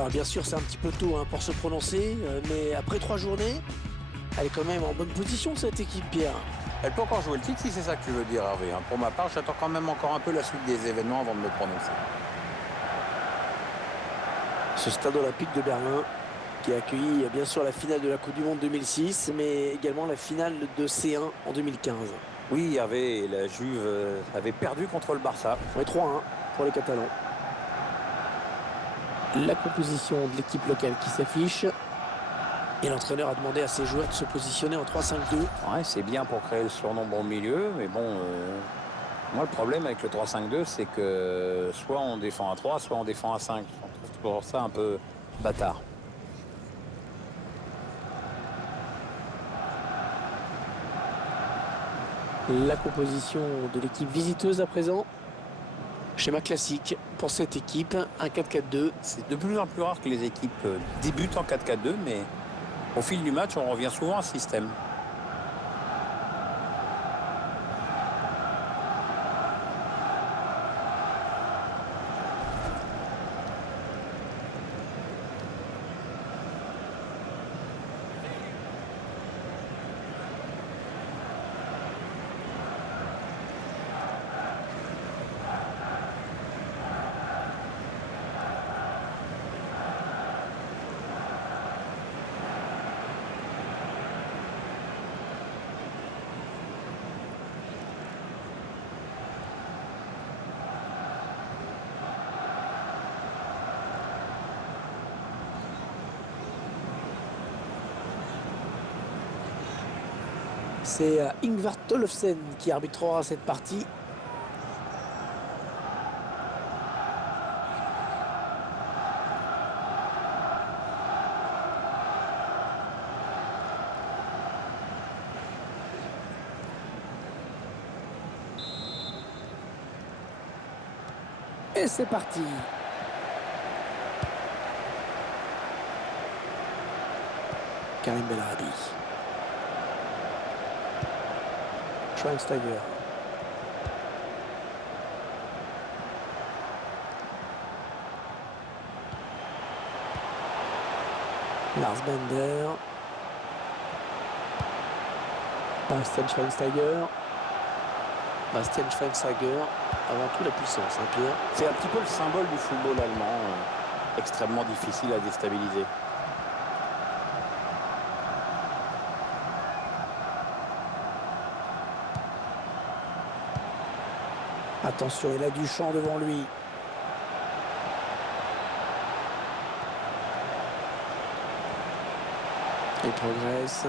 Alors bien sûr, c'est un petit peu tôt pour se prononcer, mais après 3 journées, elle est quand même en bonne position cette équipe, Pierre. Elle peut encore jouer le titre si c'est ça que tu veux dire, Hervé. Pour ma part, j'attends quand même encore un peu la suite des événements avant de me prononcer. Ce stade olympique de Berlin qui a accueilli bien sûr la finale de la Coupe du Monde 2006, mais également la finale de C1 en 2015. Oui, Hervé, la Juve avait perdu contre le Barça. Oui, 3-1 pour les Catalans. La composition de l'équipe locale qui s'affiche. Et l'entraîneur a demandé à ses joueurs de se positionner en 3-5-2. Ouais, c'est bien pour créer le surnombre au milieu, mais bon, moi le problème avec le 3-5-2, c'est que soit on défend à 3, soit on défend à 5. On trouve toujours ça un peu bâtard. La composition de l'équipe visiteuse à présent. Schéma classique pour cette équipe, un 4-4-2. C'est de plus en plus rare que les équipes débutent en 4-4-2, mais au fil du match, on revient souvent à ce système. C'est Ingvar Tollefsen qui arbitrera cette partie. Et c'est parti. Karim Bellarabi. Schweinsteiger. Lars Bender. Bastian Schweinsteiger. Bastian Schweinsteiger. Avant tout la puissance, Pierre. C'est un petit peu le symbole du football allemand, extrêmement difficile à déstabiliser. Attention, il a du champ devant lui. Il progresse.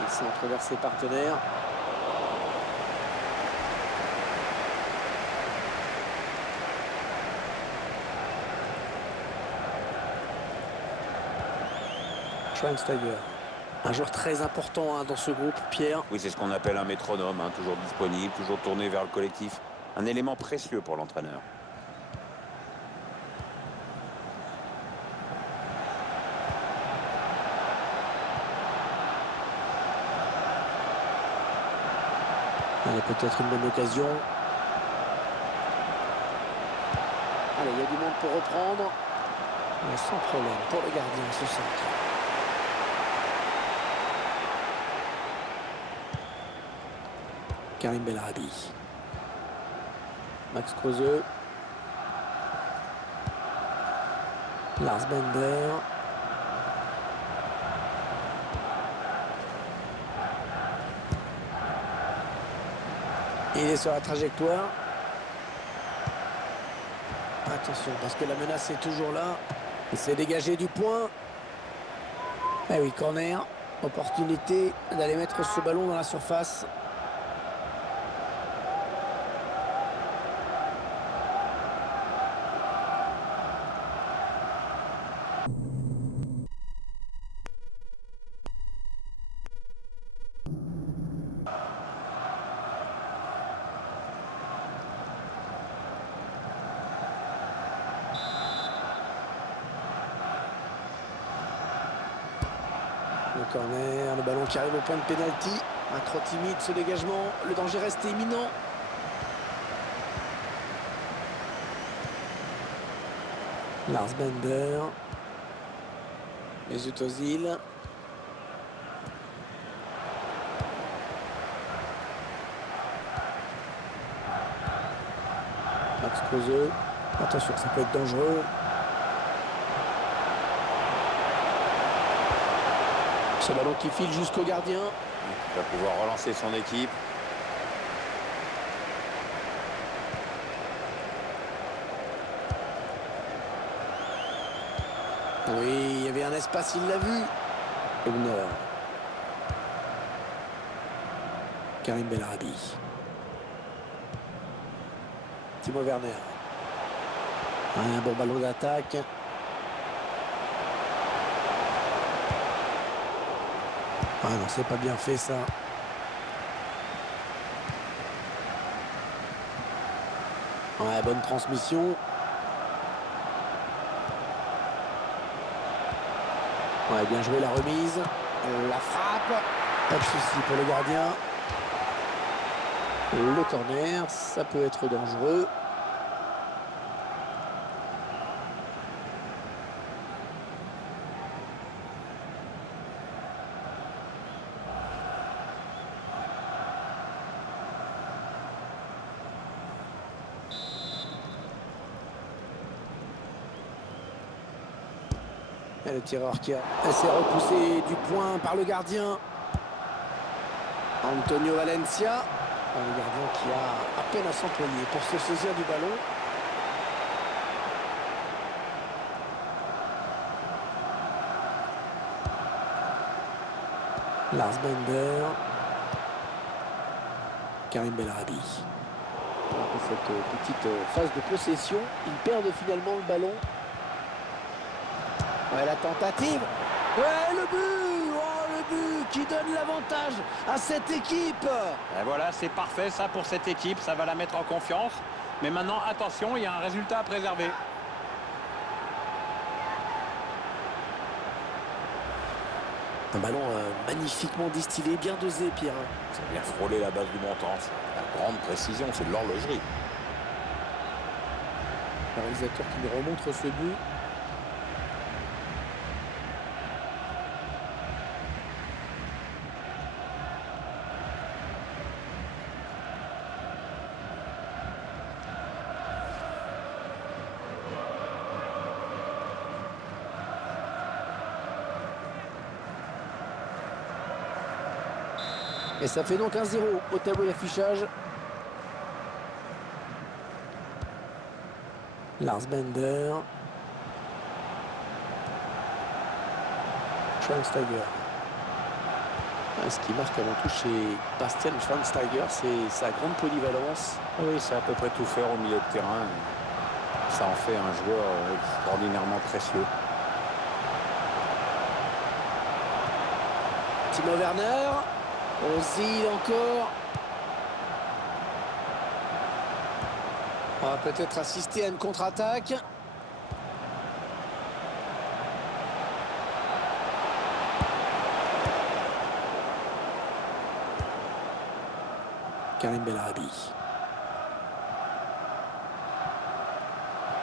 Il centre vers ses partenaires. Schweinsteiger. Un joueur très important dans ce groupe, Pierre. Oui, c'est ce qu'on appelle un métronome, toujours disponible, toujours tourné vers le collectif. Un élément précieux pour l'entraîneur. Allez, peut-être une bonne occasion. Allez, il y a du monde pour reprendre. Mais sans problème pour le gardien, ce centre. Karim Bellarabi. Max Kruse. Lars Bender. Il est sur la trajectoire. Attention, parce que la menace est toujours là. Il s'est dégagé du point. Eh oui, corner. Opportunité d'aller mettre ce ballon dans la surface. Le corner, le ballon qui arrive au point de pénalty. Trop timide ce dégagement, le danger reste imminent. Lars Bender. Mesut Özil. Max Kruse. Attention, ça peut être dangereux. Ce ballon qui file jusqu'au gardien. Il va pouvoir relancer son équipe. Oui, il y avait un espace, il l'a vu. Hübner. Karim Bellarabi. Timo Werner. Un bon ballon d'attaque. Ah non, c'est pas bien fait ça. Ouais, bonne transmission. Ouais, bien joué la remise. La frappe. Pas de souci pour le gardien. Le corner, ça peut être dangereux. Et le tireur qui s'est repoussé du point par le gardien. Antonio Valencia. Le gardien qui a à peine à s'employer pour se saisir du ballon. Lars Bender. Karim Bellarabi. Après cette petite phase de possession, ils perdent finalement le ballon. Ouais, la tentative. Ouais, le but. Oh, le but qui donne l'avantage à cette équipe. Et voilà, c'est parfait ça pour cette équipe. Ça va la mettre en confiance. Mais maintenant, attention, il y a un résultat à préserver. Un ballon magnifiquement distillé, bien dosé, Pierre. Ça vient frôler la base du montant. La grande précision, c'est de l'horlogerie. Le réalisateur qui nous remontre ce but. Et ça fait donc 1-0 au tableau d'affichage. Lars Bender. Schweinsteiger. Ce qui marque avant tout chez Bastian Schweinsteiger, c'est sa grande polyvalence. Oui, c'est à peu près tout faire au milieu de terrain. Ça en fait un joueur extraordinairement précieux. Timo Werner. Özil encore. On va peut-être assister à une contre-attaque. Karim Bellarabi.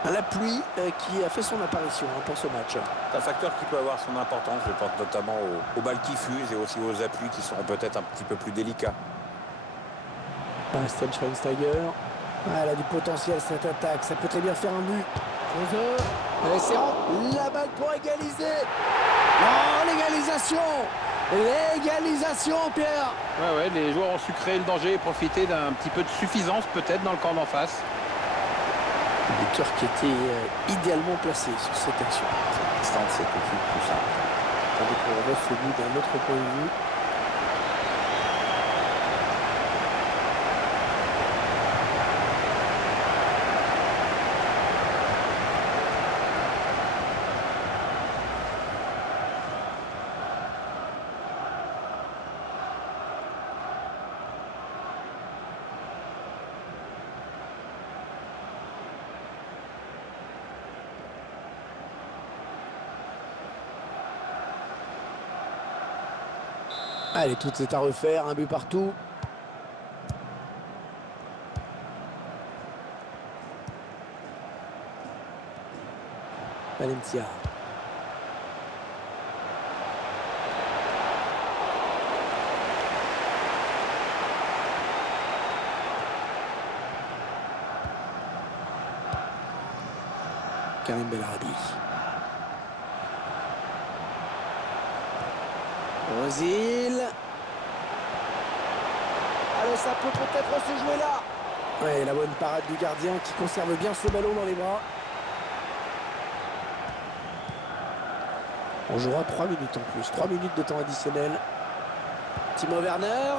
La pluie qui a fait son apparition pour ce match. C'est un facteur qui peut avoir son importance, je pense notamment aux balles qui fusent et aussi aux appuis qui seront peut-être un petit peu plus délicats. Bastian Schweinsteiger. Elle a du potentiel cette attaque, ça peut très bien faire un but. La balle pour égaliser. Oh, l'égalisation. L'égalisation, Pierre. Ouais, les joueurs ont su créer le danger et profiter d'un petit peu de suffisance peut-être dans le camp d'en face. Le buteur qui était idéalement placé sur cette action. Cette distance, c'est tout de suite plus simple. Tandis qu'on revoit ce but d'un autre point de vue. Allez, tout est à refaire, un but partout. Valencia. Karim Belarabi. Ozil. Allez, ça peut peut-être se jouer là. Ouais, la bonne parade du gardien qui conserve bien ce ballon dans les bras. On jouera 3 minutes en plus. 3 minutes de temps additionnel. Timo Werner.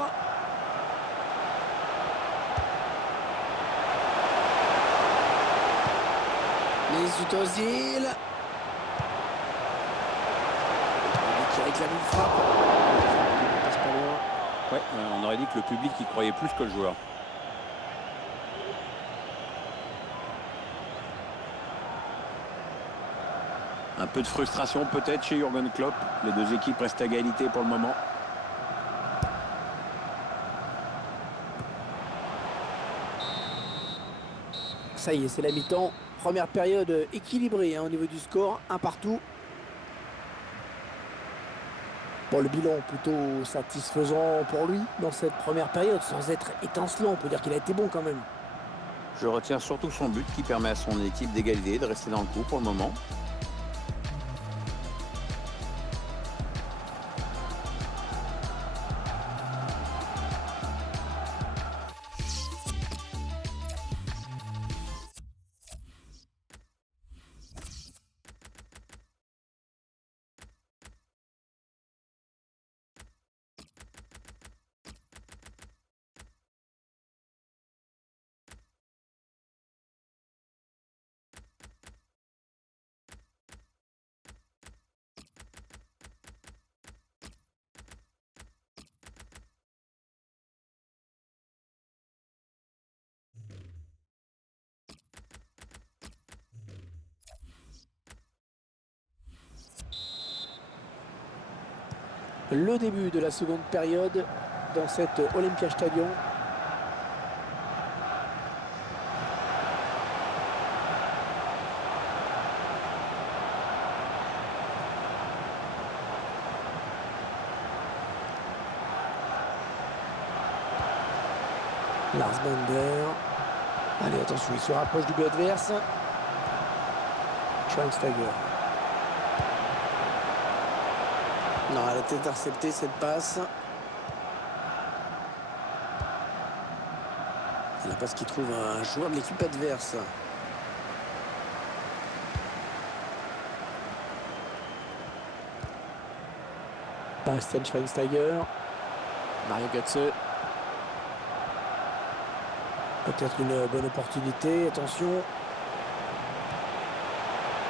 Mesut Ozil. Qui réclame une frappe. Il passe pas loin. Ouais, on aurait dit que le public y croyait plus que le joueur. Un peu de frustration peut-être chez Jürgen Klopp. Les deux équipes restent à égalité pour le moment. Ça y est, c'est la mi-temps. Première période équilibrée au niveau du score, un partout. Bon, le bilan plutôt satisfaisant pour lui dans cette première période, sans être étincelant. On peut dire qu'il a été bon quand même. Je retiens surtout son but qui permet à son équipe d'égaliser, de rester dans le coup pour le moment. Le début de la seconde période dans cet Olympiastadion. Lars Bender. Allez, attention, il se rapproche du but adverse. Schweinsteiger. Non, elle a été interceptée cette passe. La passe qui trouve un joueur de l'équipe adverse. Bastian Schweinsteiger. Mario Götze. Peut-être une bonne opportunité. Attention.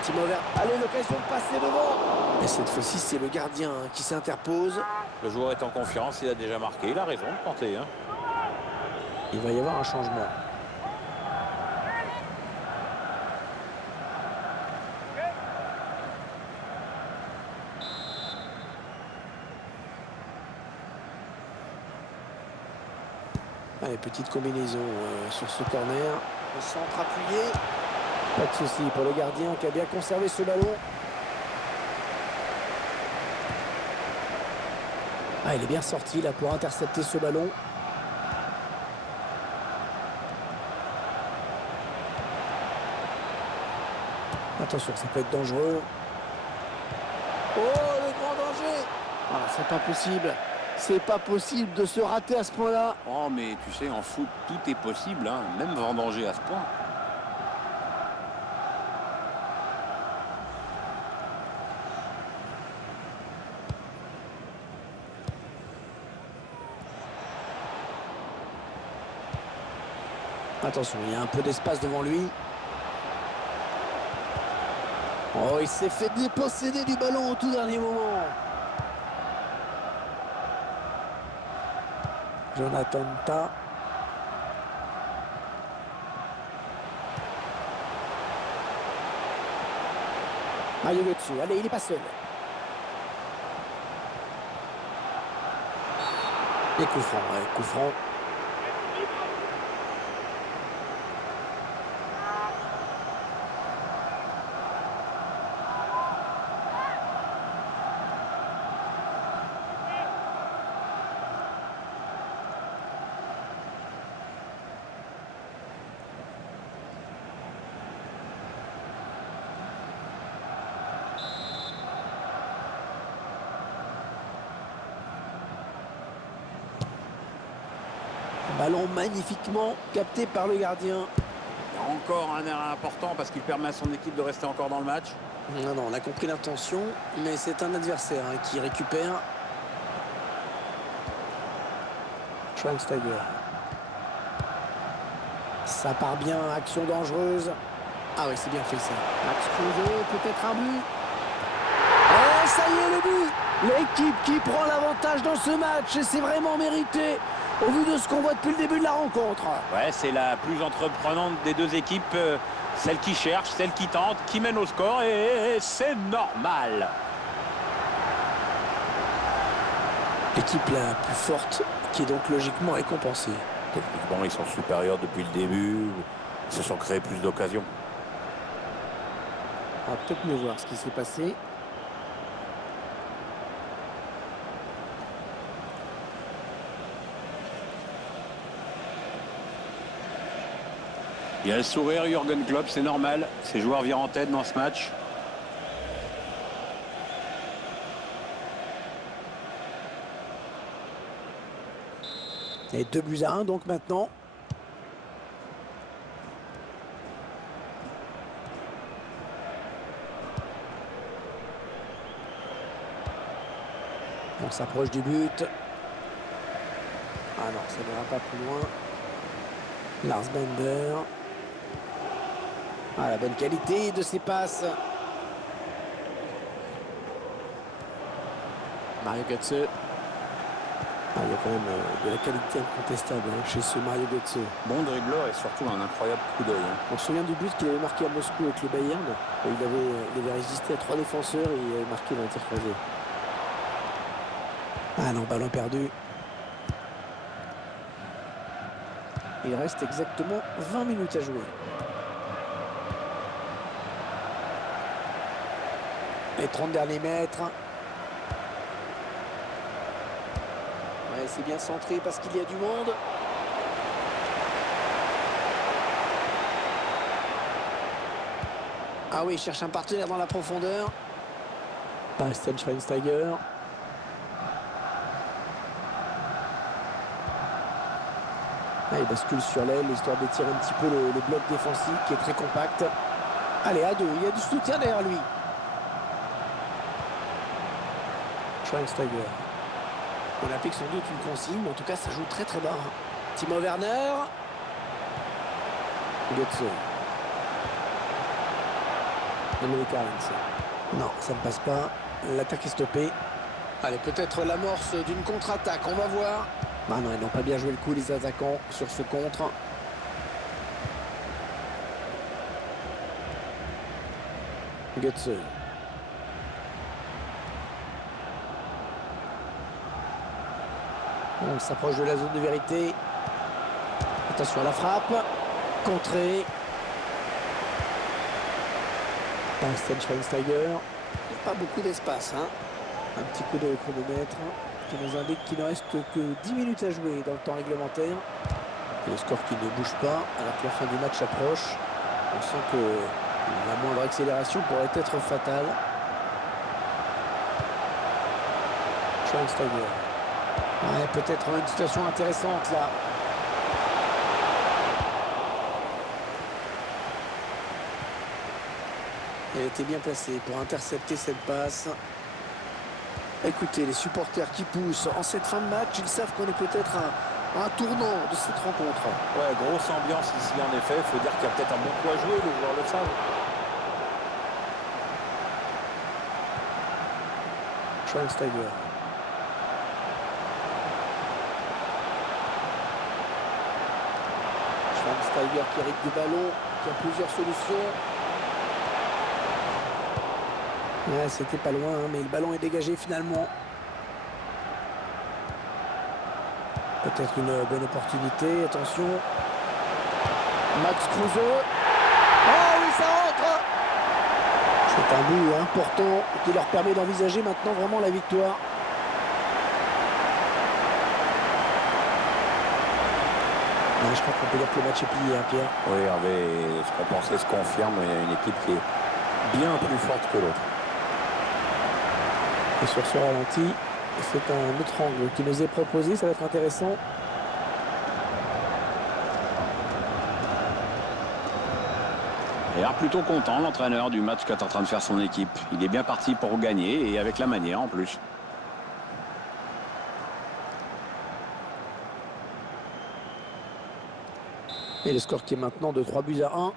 Timo Werner. Allez, l'occasion de passer devant. Et cette fois-ci, c'est le gardien qui s'interpose. Le joueur est en confiance, il a déjà marqué, il a raison de tenter. Il va y avoir un changement. Allez, petite combinaison sur ce corner. Le centre appuyé. Pas de souci pour le gardien qui a bien conservé ce ballon. Ah, il est bien sorti là pour intercepter ce ballon. Attention, ça peut être dangereux. Oh, le grand danger! Ah, c'est pas possible. C'est pas possible de se rater à ce point-là. Oh, mais tu sais, en foot, tout est possible, hein, même vendanger à ce point. Attention, il y a un peu d'espace devant lui. Oh, il s'est fait déposséder du ballon au tout dernier moment. Jonathan Tah. Mario Götze. Allez, il n'est pas seul. Et coup franc, ouais, coup franc. Ballon magnifiquement capté par le gardien. Il y a encore un arrêt important parce qu'il permet à son équipe de rester encore dans le match. Non, non, on a compris l'intention, mais c'est un adversaire qui récupère. Schweinsteiger. Ça part bien, action dangereuse. Ah oui, c'est bien fait ça. Max Kruse, peut-être un but. Oh, ça y est, le but. L'équipe qui prend l'avantage dans ce match, et c'est vraiment mérité au vu de ce qu'on voit depuis le début de la rencontre. Ouais, c'est la plus entreprenante des deux équipes. Celle qui cherche, celle qui tente, qui mène au score, et c'est normal. L'équipe la plus forte qui est donc logiquement récompensée. Techniquement, ils sont supérieurs depuis le début. Ils se sont créés plus d'occasions. On va peut-être mieux voir ce qui s'est passé. Il y a le sourire, Jürgen Klopp, c'est normal. Ses joueurs virent en tête dans ce match. Et 2-1 donc maintenant. On s'approche du but. Ah non, ça n'ira pas plus loin. Lars Bender. Ah, la bonne qualité de ses passes. Mario Götze. Ah, il y a quand même de la qualité incontestable chez ce Mario Götze. Bon dribbleur et surtout un incroyable coup d'œil. On se souvient du but qu'il avait marqué à Moscou avec le Bayern. Il avait résisté à 3 défenseurs et il avait marqué dans le tir croisé. Ah non, ballon perdu. Il reste exactement 20 minutes à jouer. Les 30 derniers mètres. Ouais, c'est bien centré parce qu'il y a du monde. Ah oui, il cherche un partenaire dans la profondeur. Bastian Schweinsteiger. Ah, il bascule sur l'aile, histoire d'étirer un petit peu le bloc défensif qui est très compact. Allez, à deux, il y a du soutien derrière lui. Schweinsteiger. On applique sans doute une consigne, mais en tout cas, ça joue très très bas. Timo Werner. Götze. Dominic Arens. Non, ça ne passe pas. L'attaque est stoppée. Allez, peut-être l'amorce d'une contre-attaque, on va voir. Ah non, ils n'ont pas bien joué le coup, les attaquants, sur ce contre. Götze. On s'approche de la zone de vérité. Attention à la frappe. Contré. Bastian Schweinsteiger. Il n'y a pas beaucoup d'espace. Un petit coup de chronomètre qui nous indique qu'il ne reste que 10 minutes à jouer dans le temps réglementaire. Et le score qui ne bouge pas alors que la fin du match approche. On sent que la moindre accélération pourrait être fatale. Schweinsteiger. Ouais, peut-être une situation intéressante là. Elle était bien placée pour intercepter cette passe. Écoutez, les supporters qui poussent en cette fin de match, ils savent qu'on est peut-être à un tournant de cette rencontre. Ouais, grosse ambiance ici en effet. Il faut dire qu'il y a peut-être un bon coup à jouer, les joueurs le savent. Schweinsteiger. Schweinsteiger qui hérite du ballon, qui a plusieurs solutions. Ouais, c'était pas loin, mais le ballon est dégagé finalement. Peut-être une bonne opportunité, attention. Max Kruse. Oh oui, ça rentre. C'est un but important qui leur permet d'envisager maintenant vraiment la victoire. Ouais, je crois qu'on peut dire que le match est plié, hein, Pierre. Oui, Hervé, ce qu'on pensait se confirme. Il y a une équipe qui est bien plus forte que l'autre. Et sur ce ralenti, c'est un autre angle qui nous est proposé, ça va être intéressant. Il a l'air plutôt content, l'entraîneur, du match qu'est en train de faire son équipe. Il est bien parti pour gagner et avec la manière en plus. Et le score qui est maintenant de 3-1.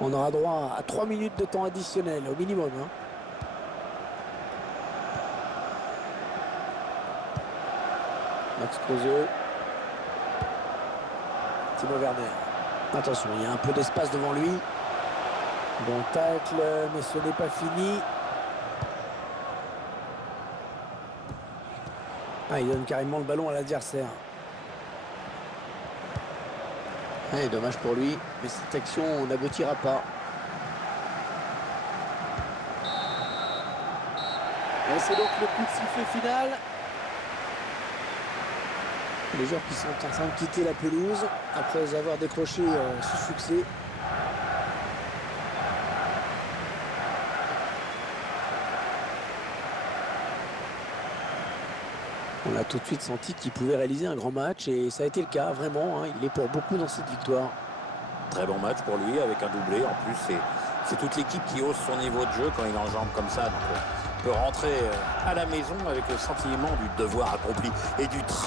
On aura droit à 3 minutes de temps additionnel au minimum. Max Kruse. Timo Werner. Attention, il y a un peu d'espace devant lui. Bon tacle, mais ce n'est pas fini. Ah, il donne carrément le ballon à l'adversaire. Ouais, dommage pour lui, mais cette action n'aboutira pas. Et c'est donc le coup de sifflet final. Les joueurs qui sont en train de quitter la pelouse après avoir décroché ce succès. On a tout de suite senti qu'il pouvait réaliser un grand match et ça a été le cas, vraiment. Il est pour beaucoup dans cette victoire. Très bon match pour lui avec un doublé. En plus, c'est toute l'équipe qui hausse son niveau de jeu quand il enjambe comme ça. Donc, on peut rentrer à la maison avec le sentiment du devoir accompli et du travail.